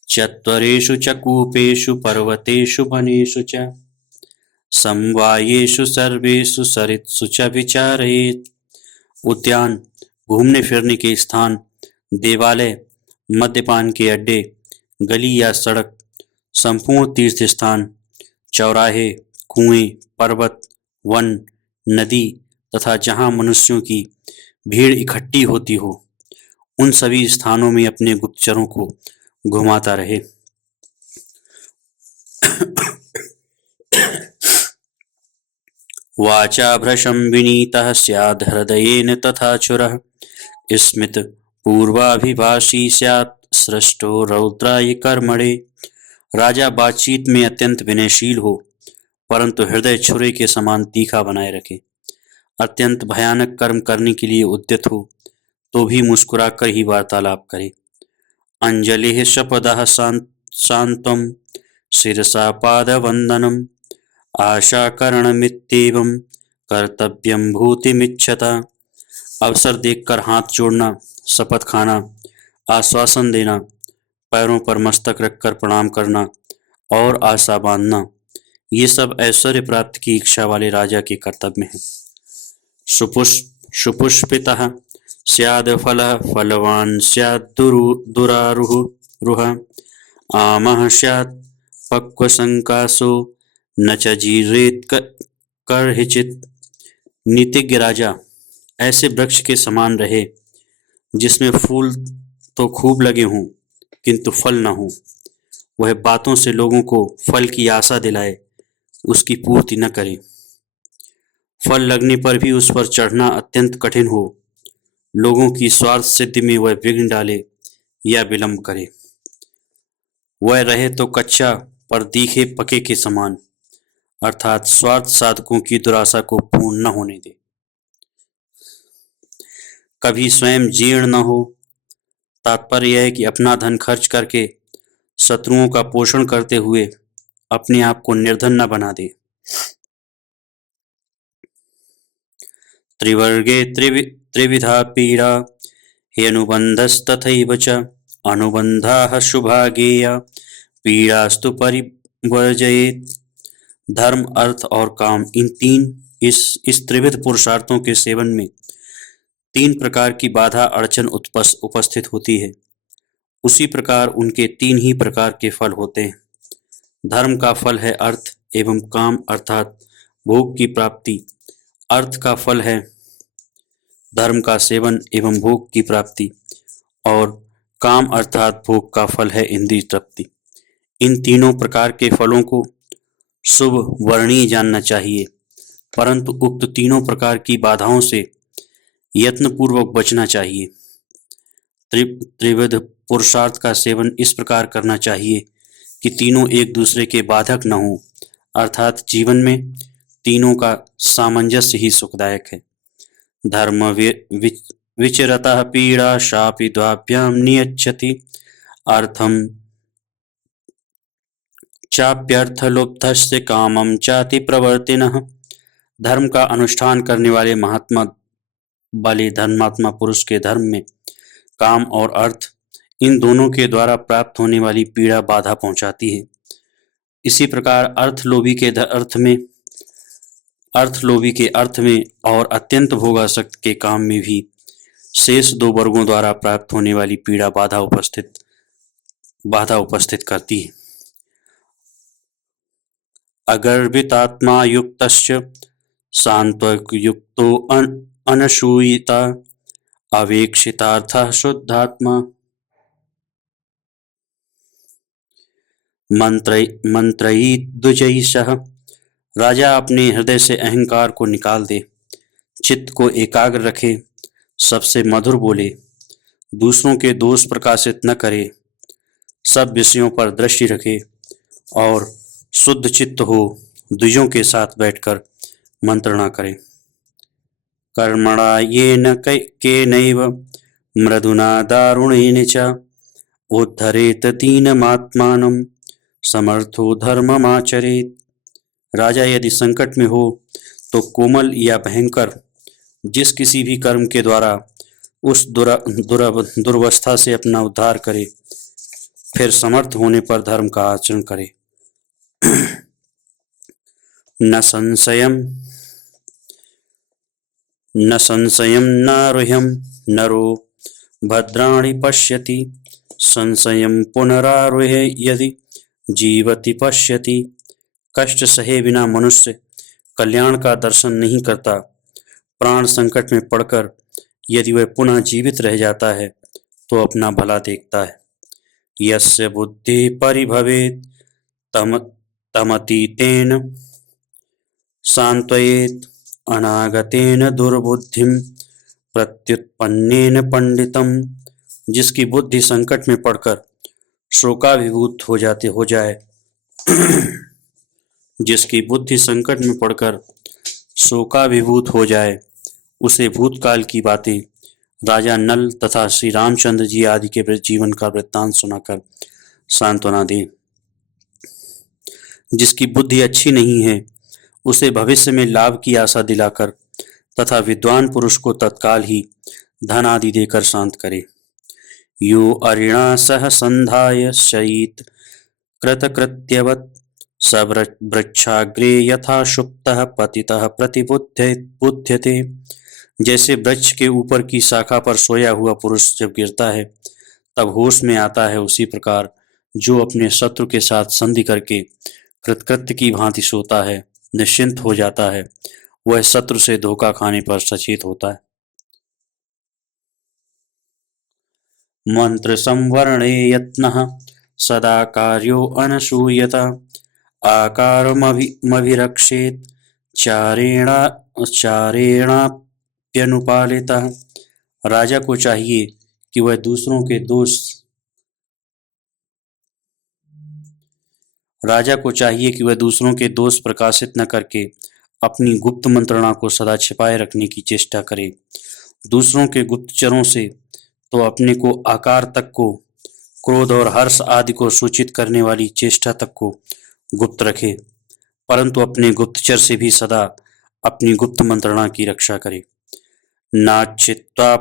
चत्वरेषु च कूपेषु पर्वतेषु वनेषु च समवायेषु सर्वेषु सरित्सु च विचारयेत्। उद्यान, घूमने फिरने के स्थान, देवालय मद्यपान के अड्डे, गली या सड़क, संपूर्ण तीर्थ स्थान, चौराहे, कुएं, पर्वत, वन, नदी तथा जहां मनुष्यों की भीड़ इकट्ठी होती हो, उन सभी स्थानों में अपने गुप्तचरों को घुमाता रहे। वाचा भृशं विनीतः स्याद् हृदयेन तथा चुरः स्मित पूर्वाभिभाषी स्यात् सृष्टो रौद्राय कर्मणे। राजा बातचीत में अत्यंत विनयशील हो, परंतु हृदय छुरे के समान तीखा बनाए रखे। अत्यंत भयानक कर्म करने के लिए उद्यत हो तो भी मुस्कुराकर ही वार्तालाप करे। अंजलिः शपदः शांतम शिरसा पादवंदनम आशाकरणमित्येवं कर्तव्यं भूतिमिच्छता। अवसर देखकर हाथ जोड़ना, शपथ खाना, आश्वासन देना, पैरों पर मस्तक रखकर प्रणाम करना और आशा बांधना, ये सब ऐश्वर्य प्राप्ति की इच्छा वाले राजा के कर्तव्य हैं। सुपुष्पितः स्याद् फलः फलवान् स्याद् दुरारुः आमः स्यात् पक्वसंकासो न च जीरेत् कर्हिचित्। नीतिज्ञ राजा ऐसे वृक्ष के समान रहे जिसमें फूल तो खूब लगे हों किंतु फल न हो। वह बातों से लोगों को फल की आशा दिलाए, उसकी पूर्ति न करे। फल लगने पर भी उस पर चढ़ना अत्यंत कठिन हो, लोगों की स्वार्थ सिद्धि में वह विघ्न डाले या विलंब करे। वह रहे तो कच्चा पर दिखे पके के समान, अर्थात स्वार्थ साधकों की दुराशा को पूर्ण न होने दे। कभी स्वयं जीर्ण न हो, तात्पर्य यह है कि अपना धन खर्च करके शत्रुओं का पोषण करते हुए अपने आप को निर्धन न बना दे। त्रिवर्गे त्रिविधा पीड़ा ह्यनुबंधस्तथैव च अनुबंधाः शुभागेया पीड़ास्तु परिवर्जयेत्। धर्म, अर्थ और काम, इस त्रिविध पुरुषार्थों के सेवन में 3 प्रकार की बाधा अड़चन उपस्थित होती है। उसी प्रकार उनके 3 ही प्रकार के फल होते हैं। धर्म का फल है अर्थ एवं काम अर्थात भोग की प्राप्ति। अर्थ का फल है धर्म का सेवन एवं भोग की प्राप्ति और काम अर्थात भोग का फल है इंद्रिय तृप्ति। इन तीनों प्रकार के फलों को शुभ वर्णीय जानना चाहिए, परंतु उक्त तीनों प्रकार की बाधाओं से यत्नपूर्वक बचना चाहिए। त्रिविध पुरुषार्थ का सेवन इस प्रकार करना चाहिए कि तीनों एक दूसरे के बाधक न हों, अर्थात जीवन में तीनों का सामंजस्य ही सुखदायक है। धर्म विचरतः पीड़ा शापि द्वाभ्यां नियच्छति अर्थम चाप्यर्थलुब्धस्य कामं चाति प्रवर्तिनः। धर्म का अनुष्ठान करने वाले महात्मा वाले धर्मात्मा पुरुष के धर्म में काम और अर्थ, इन दोनों के द्वारा प्राप्त होने वाली पीड़ा बाधा पहुंचाती है। इसी प्रकार अर्थलोभी के अर्थ में और अत्यंत भोगासक्त के काम में भी शेष 2 वर्गों द्वारा प्राप्त होने वाली पीड़ा बाधा उपस्थित करती है। अगर्भितात्मा युक्तस्य सात्वयुक्तो अनसूयिता अवेक्षितार्थः शुद्धात्मा मंत्रयिद्विजयिषः। राजा अपने हृदय से अहंकार को निकाल दे, चित्त को एकाग्र रखे, सबसे मधुर बोले, दूसरों के दोष प्रकाशित न करे, सब विषयों पर दृष्टि रखे और शुद्ध चित्त हो द्विजों के साथ बैठकर मंत्रणा करे। कर्मणा येन केनैव मृदुना दारुणेन च उद्धरेत दीनमात्मानं समर्थो धर्ममाचरेत्। राजा यदि संकट में हो तो कोमल या भयंकर जिस किसी भी कर्म के द्वारा उस दुर्वस्था से अपना उद्धार करे, फिर समर्थ होने पर धर्म का आचरण करे। न संशयं नारुह्यं नरो भद्राणि पश्यति संशयं पुनरारुहे यदि जीवति पश्यति। कष्ट सहे बिना मनुष्य कल्याण का दर्शन नहीं करता। प्राण संकट में पड़कर यदि वह पुनः जीवित रह जाता है तो अपना भला देखता है। यस्य बुद्धि परिभवेत् तम तमतीतेन सांत्वयेत् अनागतेन दुर्बुद्धिम प्रत्युत्पन्नेन पंडितम। जिसकी बुद्धि संकट में पड़कर शोकाभिभूत हो जाए जिसकी बुद्धि संकट में पड़कर शोकाभिभूत हो जाए, उसे भूतकाल की बातें राजा नल तथा श्री रामचंद्र जी आदि के जीवन का वृत्तांत सुनाकर सांत्वना दे। जिसकी बुद्धि अच्छी नहीं है, उसे भविष्य में लाभ की आशा दिलाकर तथा विद्वान पुरुष को तत्काल ही धन आदि देकर शांत करे। यो अरिणा सह संधाय शयीत कृतकृत्यवत् सवृक्षाग्रे यथा शुप्तः पतितः प्रतिबुध्यते। जैसे वृक्ष के ऊपर की शाखा पर सोया हुआ पुरुष जब गिरता है तब होश में आता है, उसी प्रकार जो अपने शत्रु के साथ संधि करके कृतकृत्य की भांति सोता है, निश्चिंत हो जाता है, वह शत्रु से धोखा खाने पर सचेत होता है। मंत्र संवरणे यत्नः सदा कार्यो अनसूयत आकारमभिरक्षेत चारेणाप्यनुपालितः। राजा को चाहिए कि वह दूसरों के दोष प्रकाशित न करके अपनी गुप्त मंत्रणा को सदा छिपाए रखने की चेष्टा करे। दूसरों के गुप्तचरों से तो अपने को आकार तक को, क्रोध और हर्ष आदि को सूचित करने वाली चेष्टा तक को गुप्त रखे, परंतु अपने गुप्तचर से भी सदा अपनी गुप्त मंत्रणा की रक्षा करे। नाचित्वा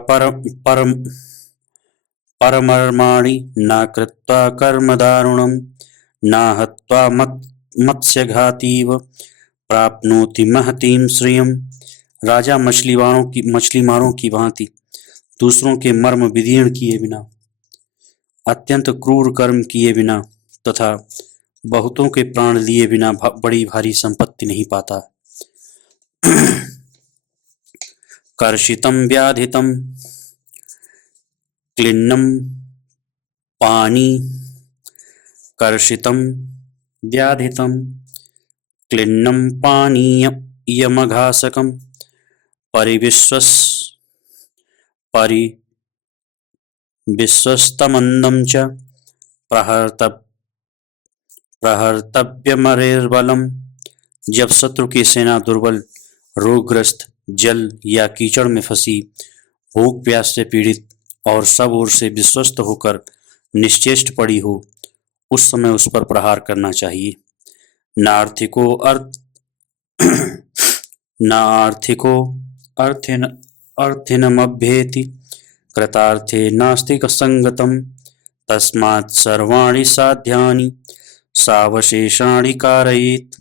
परमर्माणि न कृत्वा कर्म दारुणं न हत्वा मत्स्यघातीव प्राप्नोति महतीं श्रियम्। राजा मछली मारों की भांति दूसरों के मर्म विदीर्ण किए बिना, अत्यंत क्रूर कर्म किए बिना तथा बहुतों के प्राण लिए बिना बड़ी भारी संपत्ति नहीं पाता। कर्षितं व्याधितं क्लिन्नं पानी कर्षितं व्याधितं क्लिन्नं पानीयमघासकं परिविश्वस्तमन्दं च प्रहर्तव्यमरेर्बलम्। जब शत्रु की सेना दुर्बल, रोगग्रस्त, जल या कीचड़ में फंसी, भूख प्यास से पीड़ित और सब ओर से विश्वस्त होकर निश्चेष्ट पड़ी हो, उस समय उस पर प्रहार करना चाहिए। नार्थिको अर्थिनमभ्येति कृतार्थे नास्ति संगतम् तस्मात् सर्वाणि साध्यानि सावशेषाणि कारयेत्।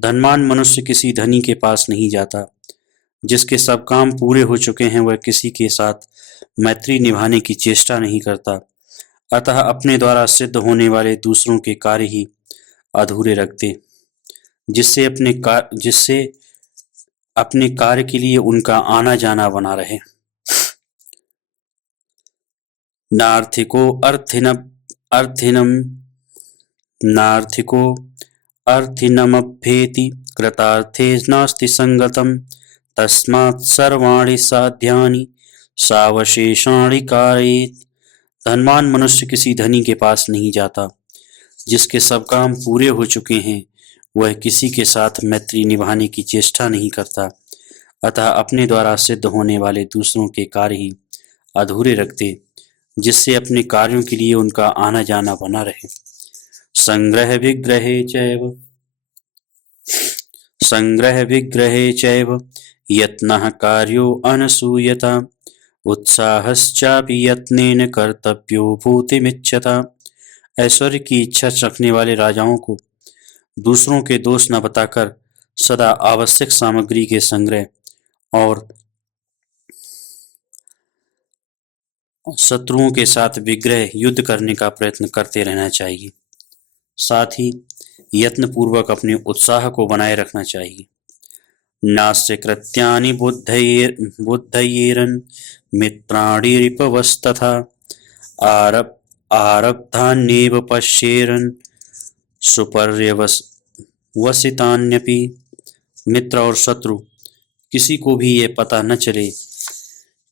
धनवान मनुष्य किसी धनी के पास नहीं जाता। जिसके सब काम पूरे हो चुके हैं वह किसी के साथ मैत्री निभाने की चेष्टा नहीं करता, अतः अपने द्वारा सिद्ध होने वाले दूसरों के कार्य ही अधूरे रखते, जिससे अपने कार्य के लिए उनका आना जाना बना रहे। नार्थिको अर्थिनमभ्येति कृतार्थे नास्ति संगतम् तस्मात् सर्वाणि साध्यानि सावशेषाणि कारयेत्। धनवान मनुष्य किसी धनी के पास नहीं जाता। जिसके सब काम पूरे हो चुके हैं वह किसी के साथ मैत्री निभाने की चेष्टा नहीं करता, अतः अपने द्वारा सिद्ध होने वाले दूसरों के कार्य ही अधूरे रखते, जिससे अपने कार्यों के लिए उनका आना जाना बना रहे। संग्रह विग्रहे चैव यत्नः कार्यो अनसूयता उत्साहश्चापि यत्नेन कर्तव्यो भूतिमिच्छता। ऐश्वर्य की इच्छा रखने वाले राजाओं को दूसरों के दोष न बताकर सदा आवश्यक सामग्री के संग्रह शत्रुओं के साथ विग्रह युद्ध करने का प्रयत्न करते रहना चाहिए। साथ ही यत्नपूर्वक अपने उत्साह को बनाए रखना चाहिए। नास्य कृत्यानि बुद्धयेरन् मित्राणि रिपवस्तथा आरब्धान्येव पश्येरन् सुपर्यवसितान्यपि। मित्र और शत्रु किसी को भी ये पता न चले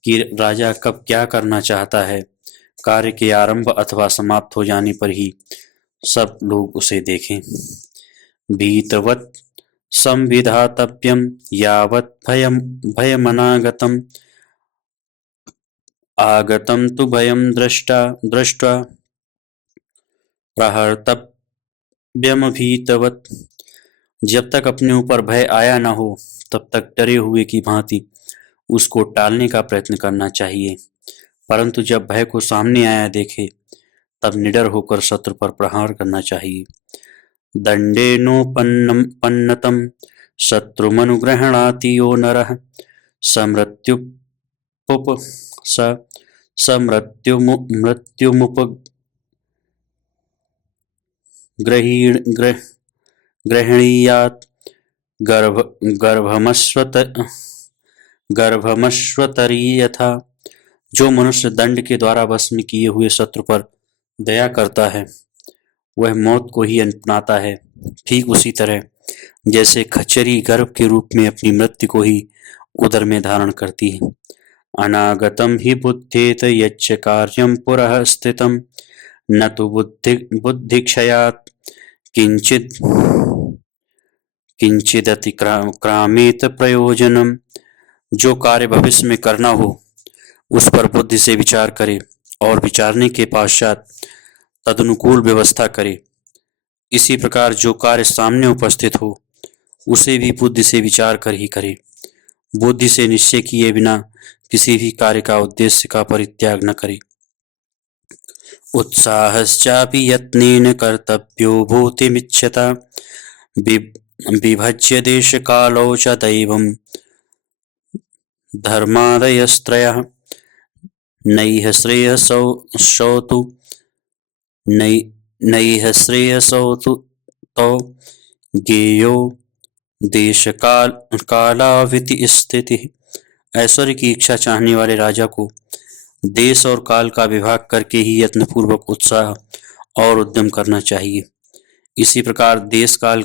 कि राजा कब क्या करना चाहता है। कार्य के आरंभ अथवा समाप्त हो जाने पर ही सब लोग उसे देखें। भीतवत् संविधातव्यं यावत् भयमनागतम् आगतं तु भयं दृष्ट्वा प्रहर्तव्यमभीतवत्। जब तक अपने ऊपर भय आया न हो तब तक डरे हुए की भांति उसको टालने का प्रयत्न करना चाहिए, परंतु जब भय को सामने आया देखे तब निडर होकर शत्रु पर प्रहार करना चाहिए। दंडेनोपन्नतं शत्रुमनुगृह्णाति यो नरः समृत्युमुपगृह्णीयात् गर्भमश्वतरी यथा। जो मनुष्य दंड के द्वारा वश किए हुए शत्रु पर दया करता है वह मौत को ही अपनाता है, ठीक उसी तरह जैसे खच्चरी गर्भ के रूप में अपनी मृत्यु को ही उदर में धारण करती है। अनागतं हि बुध्येत यच्च कार्यं पुरः स्थितं न तु बुद्धिक्षयात् किंचिदतिक्रामेत प्रयोजनम्। जो कार्य भविष्य में करना हो उस पर बुद्धि से विचार करे और विचारने के पश्चात तदनुकूल व्यवस्था करे। इसी प्रकार जो कार्य सामने उपस्थित हो उसे भी बुद्धि से विचार कर ही करे। बुद्धि से निश्चय किए बिना किसी भी कार्य का उद्देश्य का परित्याग न करे। उत्साहश्चापि यत्नेन कर्तव्यो भूतिमिच्छता विभज्य देशकालौ च दैवं धर्मादयस्त्रयः नैह श्रेयसौ तौ ज्ञेयो देश कालाविति स्थिति। ऐश्वर्य की इच्छा चाहने वाले राजा को देश और काल का विभाग करके ही यत्नपूर्वक उत्साह और उद्यम करना चाहिए। इसी प्रकार देश काल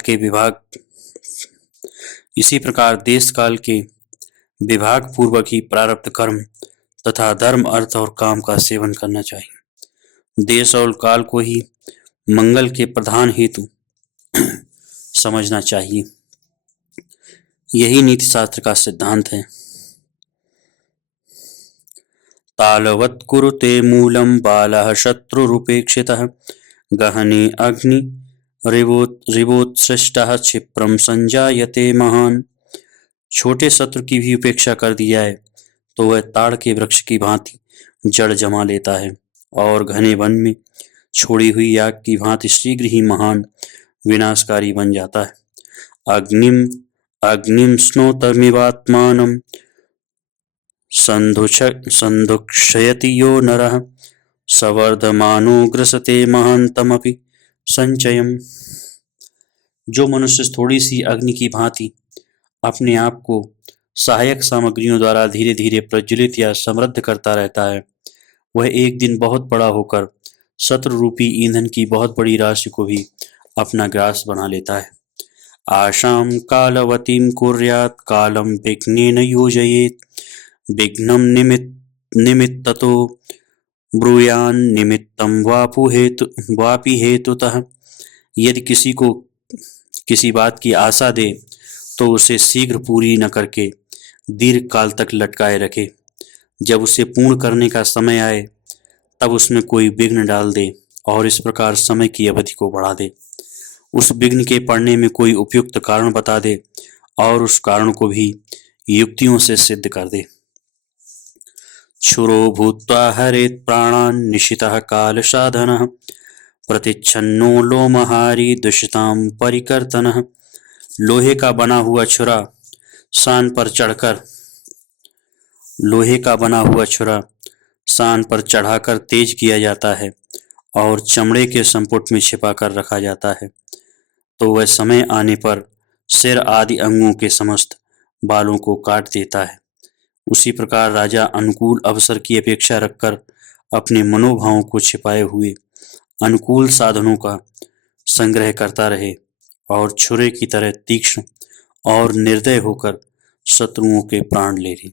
के विभाग पूर्वक ही प्रारब्ध कर्म तथा धर्म अर्थ और काम का सेवन करना चाहिए। देश और काल को ही मंगल के प्रधान हेतु समझना चाहिए। यही नीति शास्त्र का सिद्धांत है। तालवत् कुरुते मूलं बालः शत्रुरुपेक्षितः गहने अग्नि रिवोत्सृष्टः क्षिप्रं संजायते महान्। छोटे शत्रु की भी उपेक्षा कर दिया है तो वह ताड़ के वृक्ष की भांति जड़ जमा लेता है और घने वन में छोड़ी हुई आग की भांति शीघ्र ही महान विनाशकारी बन जाता है। अग्निम स्नोतमिवात्मानं संधुक्षयति यो नरः सवर्धमानो ग्रसते महान्तमपि संचयम्। जो मनुष्य थोड़ी सी अग्नि की भांति अपने आप को सहायक सामग्रियों द्वारा धीरे धीरे प्रज्वलित या समृद्ध करता रहता है वह एक दिन बहुत बड़ा होकर शत्रु रूपी ईंधन की बहुत बड़ी राशि को भी अपना ग्रास बना लेता है। आशां कालवतीं कुर्यात् कालं विघ्नेन योजयेत् विघ्नं निमित्ततो ब्रूयान्निमित्तं वापि हेतुतः। यदि किसी को किसी बात की आशा दे तो उसे शीघ्र पूरी न करके दीर्घ काल तक लटकाए रखे। जब उसे पूर्ण करने का समय आए तब उसमें कोई विघ्न डाल दे और इस प्रकार समय की अवधि को बढ़ा दे। उस विघ्न के पड़ने में कोई उपयुक्त कारण बता दे और उस कारण को भी युक्तियों से सिद्ध कर दे। क्षुरो भूत्वा हरेत् प्राणान् निशितः काल साधनः प्रतिच्छन्नो लोमहारी दुष्टां परिकर्तनः। लोहे का बना हुआ छुरा शान पर चढ़कर सान पर चढ़ाकर तेज किया जाता है और चमड़े के संपुट में छिपाकर रखा जाता है, तो वह समय आने पर सिर आदि अंगों के समस्त बालों को काट देता है। उसी प्रकार राजा अनुकूल अवसर की अपेक्षा रखकर अपने मनोभावों को छिपाए हुए अनुकूल साधनों का संग्रह करता रहे और छुरे की तरह तीक्ष्ण और निर्दय होकर शत्रुओं के प्राण ले ले,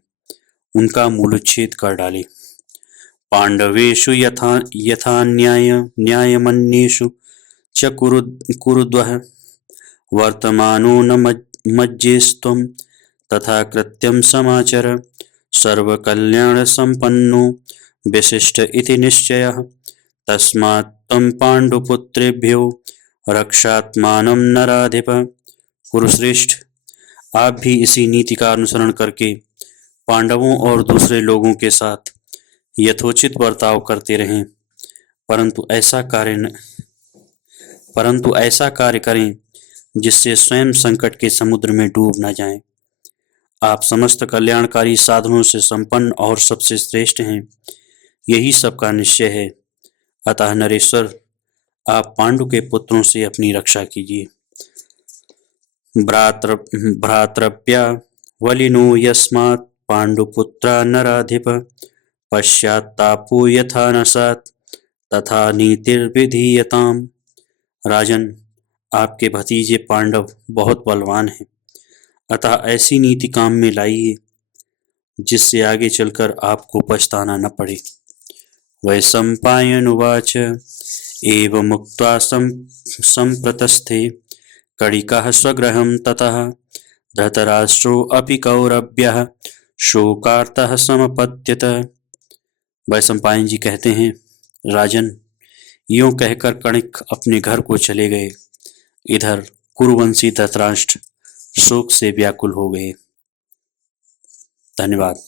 उनका मूलोच्छेद कर डाले। पांडवेषु यथा यथा न्यायमन्येषु च कुरुद्वः वर्तमानो न मज्जेस्त्वं तथा कृत्यं समाचर सर्वकल्याण संपन्नो विशिष्ट इति निश्चयः तस्मात् त्वं पांडुपुत्रेभ्यो रक्षात्मानं नराधिप। कुरुश्रेष्ठ, आप भी इसी नीति का अनुसरण करके पांडवों और दूसरे लोगों के साथ यथोचित बर्ताव करते रहें, परंतु ऐसा कार्य करें जिससे स्वयं संकट के समुद्र में डूब न जाएं। आप समस्त कल्याणकारी साधनों से संपन्न और सबसे श्रेष्ठ हैं, यही सबका निश्चय है। अतः नरेश्वर, आप पांडु के पुत्रों से अपनी रक्षा कीजिए। भ्रातृव्या वलिनो यस्मात् पांडुपुत्रा नराधिप पश्चात्तापो यथा न सात् तथा नीतिर्विधीयताम्। राजन, आपके भतीजे पांडव बहुत बलवान हैं, अतः ऐसी नीति काम में लाइए जिससे आगे चलकर आपको पछताना न पड़े। वैशंपायनुवाच एवमुक्त्वा संप्रतस्थे कणिकः स्वगृहं ततः धृतराष्ट्रोऽपि कौरव्यः शोकार्तः समपत्यत। वैशंपायन जी कहते हैं, राजन, यूं कहकर कणिक अपने घर को चले गए। इधर कुरुवंशी धृतराष्ट्र शोक से व्याकुल हो गए। धन्यवाद।